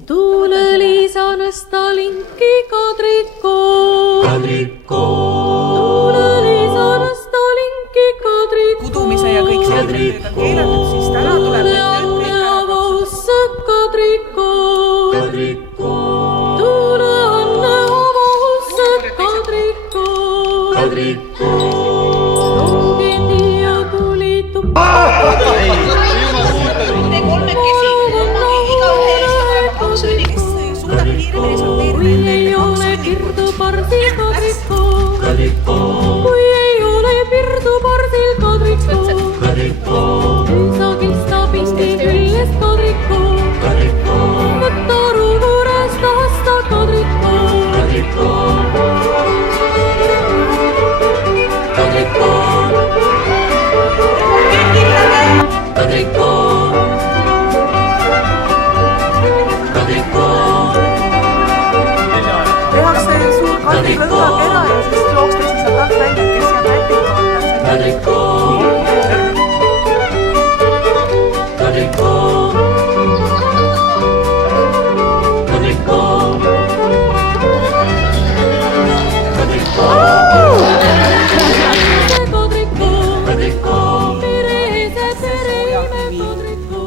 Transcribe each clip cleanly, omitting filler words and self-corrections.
Tuuleliisanasta linkki Kadrikko. Tuuleliisanasta linkki Kadrikko. Kudumise ja kõik sealtrid on keelatud, siis täna tuleb need tööd kõik ära Kadrikko. Tuule anne avahusse Kadrikko. Rohketi ja tuli tuppa. Te kolmekesi, igaühe eest olema komisjoni, kes suudab kiiremini sorteerida Kui ei ole pirdu pardil Kadrikko. Kui ei ole pirdu pardil Kadrikko. Ei saa kista pindi küljest Kadrikko. Võtta ruurest tahasta Kadrikko. tehakse suur kadrikõlakera ja siis jookstakse sealt alt välja, kes jääb rätiko.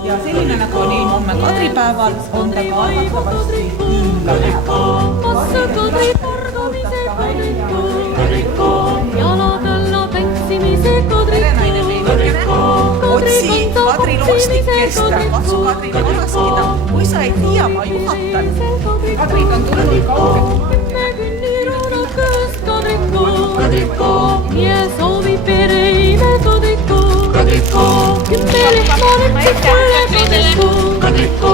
Ja selline nagu on ilmumme kadripäeval, on ta ka arvatavasti hinga läheb. Kadri porgamise Kadrikko. Jalatõlla penksimise Kadrikko. Otsi kadriloostikest, katsu kadrile varaskida. Kui sa ei tea, ma juhatan. Kadrid on tulnud kaugelt. Me künnirunad kõõst Kadrikko. Ja soovi pereime Kadrikko. Kümme lehma nüüd Kadrikko.